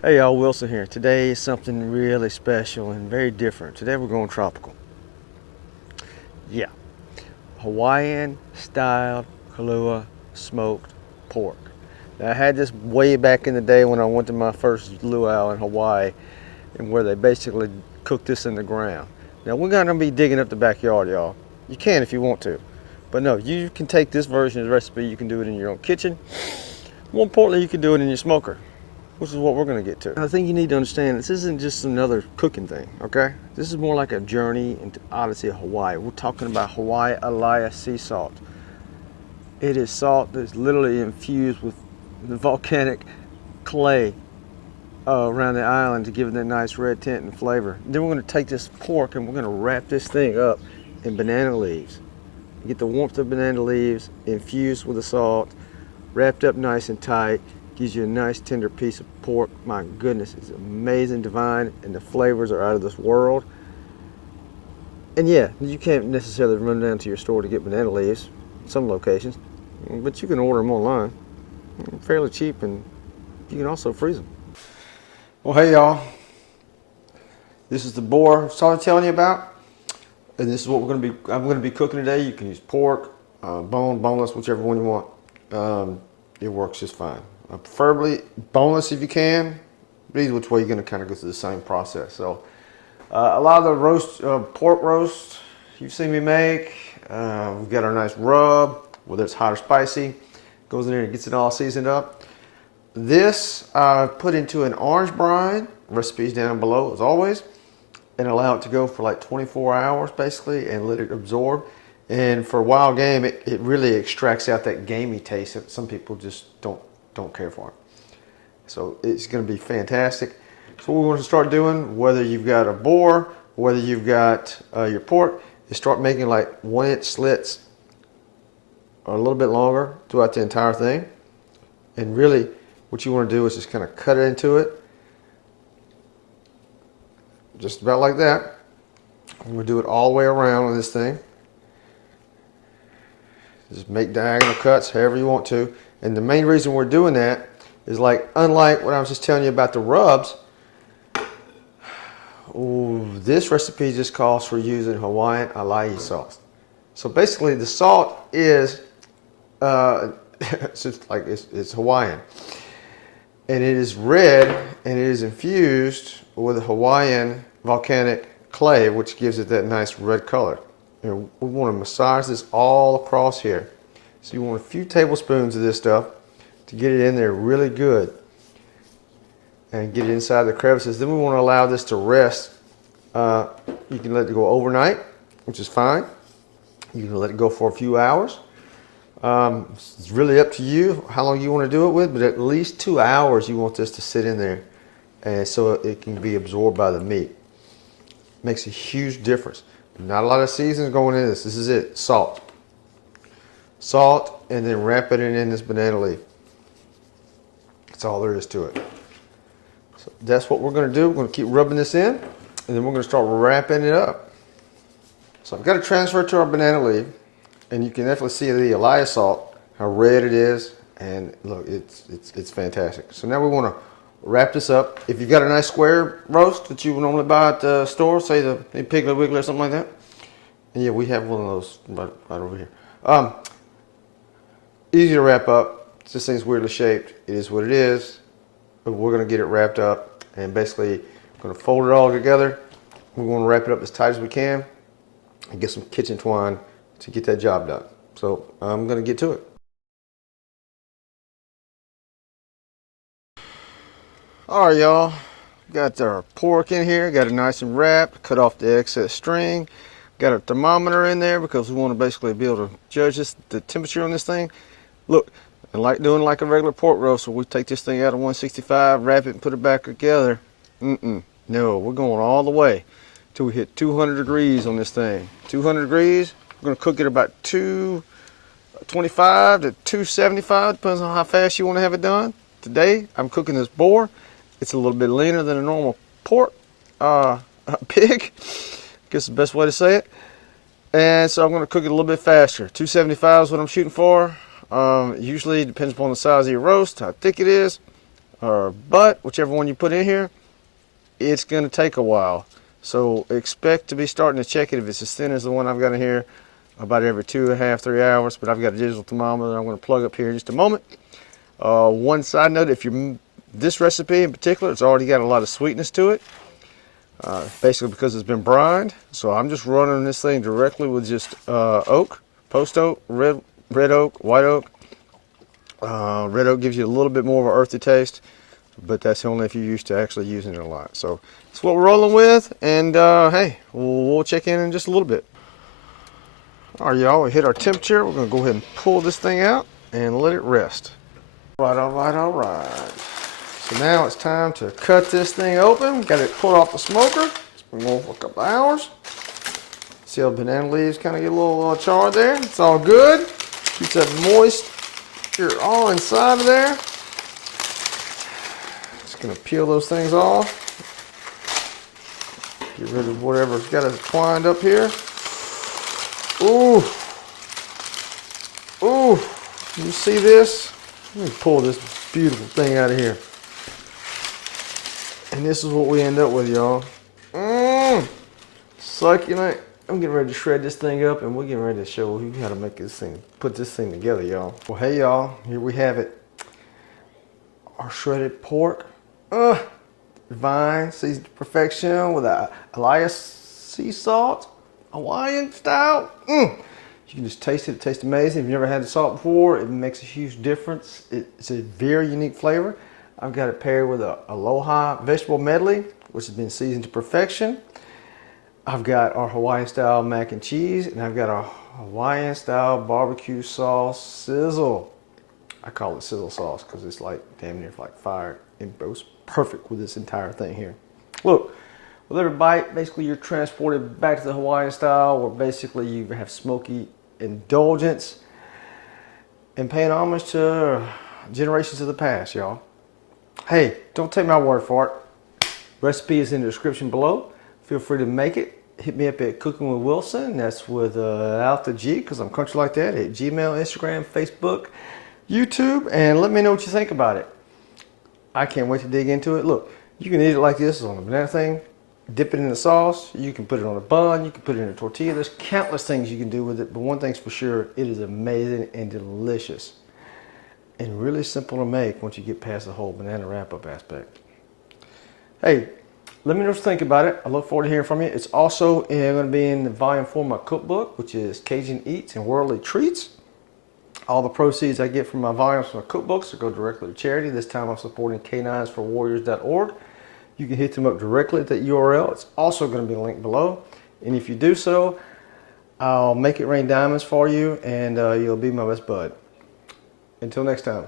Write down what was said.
Hey y'all, Wilson here. Today is something really special and very different. Today we're going tropical. Yeah, Hawaiian styled Kalua smoked pork. Now, I had this way back in the day when I went to my first luau in Hawaii, and where they basically cooked this in the ground. Now we're not gonna be digging up the backyard, y'all. You can if you want to, but no, you can take this version of the recipe. You can do it in your own kitchen. More importantly, you can do it in your smoker, which is what we're going to get to. I think you need to understand this isn't just another cooking thing, okay? This is more like a journey into Odyssey of Hawaii. We're talking about Hawaii Alaea sea salt. It is salt that's literally infused with the volcanic clay around the island to give it that nice red tint and flavor. Then we're going to take this pork and we're going to wrap this thing up in banana leaves. Get the warmth of banana leaves infused with the salt, wrapped up nice and tight. Gives you a nice tender piece of pork. My goodness, it's amazing, divine, and the flavors are out of this world. And yeah, you can't necessarily run down to your store to get banana leaves, some locations, but you can order them online. Fairly cheap, and you can also freeze them. Well, hey y'all, this is the boar I was telling you about, and this is what I'm going to be cooking today. You can use pork, bone, boneless, whichever one you want. It works just fine. Preferably boneless if you can, but either which way you're going to kind of go through the same process. So a lot of the roast, pork roast you've seen me make, we've got our nice rub, whether it's hot or spicy, goes in there and gets it all seasoned up. This I put into an orange brine, recipes down below as always, and allow it to go for like 24 hours basically and let it absorb. And for wild game, it really extracts out that gamey taste that some people just don't care for it. So it's going to be fantastic. So what we want to start doing, whether you've got a boar, whether you've got your pork, is start making like 1-inch slits or a little bit longer throughout the entire thing. And really what you want to do is just kind of cut it into it. Just about like that. And we'll do it all the way around on this thing. Just make diagonal cuts however you want to. And the main reason we're doing that is, like, unlike what I was just telling you about the rubs, this recipe just calls for using Hawaiian Alaea sauce. So basically the salt is, it's just like it's Hawaiian. And it is red and it is infused with Hawaiian volcanic clay, which gives it that nice red color. And we want to massage this all across here. So you want a few tablespoons of this stuff to get it in there really good and get it inside the crevices. Then we want to allow this to rest. You can let it go overnight, which is fine. You can let it go for a few hours. It's really up to you how long you want to do it with, but at least 2 hours you want this to sit in there, and so it can be absorbed by the meat. Makes a huge difference. Not a lot of seasonings going in this. This is it. Salt. Salt, and then wrap it in this banana leaf. That's all there is to it. So that's what we're going to do. We're going to keep rubbing this in, and then we're going to start wrapping it up. So I've got to transfer it to our banana leaf, and you can definitely see the Alaea salt, how red it is, and look, it's fantastic. So now we want to wrap this up. If you've got a nice square roast that you would normally buy at the store, say the Piggly Wiggly or something like that, and yeah, we have one of those right over here. Easy to wrap up. This thing's weirdly shaped. It is what it is. But we're going to get it wrapped up, and basically going to fold it all together. We want to wrap it up as tight as we can and get some kitchen twine to get that job done. So I'm going to get to it. All right, y'all. Got our pork in here. Got it nice and wrapped. Cut off the excess string. Got a thermometer in there because we want to basically be able to judge the temperature on this thing. Look, and like doing like a regular pork roast, so we take this thing out of 165, wrap it, and put it back together. No, we're going all the way till we hit 200 degrees on this thing. 200 degrees. We're going to cook it about 225 to 275, depends on how fast you want to have it done. Today, I'm cooking this boar. It's a little bit leaner than a normal pork, pig. Guess the best way to say it. And so I'm going to cook it a little bit faster. 275 is what I'm shooting for. Usually depends upon the size of your roast, how thick it is. or butt, whichever one you put in here, it's going to take a while. So expect to be starting to check it if it's as thin as the one I've got in here about every 2.5, 3 hours. But I've got a digital thermometer I'm going to plug up here in just a moment. One side note, if you this recipe in particular, it's already got a lot of sweetness to it. Basically because it's been brined. So I'm just running this thing directly with just oak, post oak, red oak, white oak. Red oak gives you a little bit more of an earthy taste, but that's only if you're used to actually using it a lot. So that's what we're rolling with, and hey, we'll check in just a little bit. All right, y'all, we hit our temperature. We're gonna go ahead and pull this thing out and let it rest. All right. So now it's time to cut this thing open. Got it pulled off the smoker. It's been going for a couple hours. See how the banana leaves kind of get a little charred there? It's all good. Keeps that moist. You're all inside of there. Just gonna peel those things off. Get rid of whatever's got us twined up here. Ooh. Ooh. You see this? Let me pull this beautiful thing out of here. And this is what we end up with, y'all. Succulent. I'm getting ready to shred this thing up, and we're getting ready to show you how to make this thing, put this thing together, y'all. Well, hey, y'all, here we have it. Our shredded pork. Divine, seasoned to perfection with a Alaea sea salt, Hawaiian style. You can just taste it. It tastes amazing. If you've never had the salt before, it makes a huge difference. It's a very unique flavor. I've got it paired with a Aloha vegetable medley, which has been seasoned to perfection. I've got our Hawaiian style mac and cheese, and I've got our Hawaiian style barbecue sauce sizzle. I call it sizzle sauce because it's like damn near like fire. It goes perfect with this entire thing here. Look, with every bite, basically you're transported back to the Hawaiian style, where basically you have smoky indulgence and paying homage to generations of the past, y'all. Hey, don't take my word for it. Recipe is in the description below. Feel free to make it. Hit me up at Cooking with Wilson. That's with Alpha G, because I'm country like that, at Gmail, Instagram, Facebook, YouTube, and let me know what you think about it. I can't wait to dig into it. Look, you can eat it like this on a banana thing, dip it in the sauce, you can put it on a bun, you can put it in a tortilla. There's countless things you can do with it, but one thing's for sure, it is amazing and delicious. And really simple to make once you get past the whole banana wrap-up aspect. Hey, let me know what you think about it. I look forward to hearing from you. It's also going to be in the volume 4 of my cookbook, which is Cajun Eats and Worldly Treats. All the proceeds I get from my volumes from my cookbooks will go directly to charity. This time I'm supporting caninesforwarriors.org. You can hit them up directly at that URL. It's also going to be linked below. And if you do so, I'll make it rain diamonds for you, and you'll be my best bud. Until next time.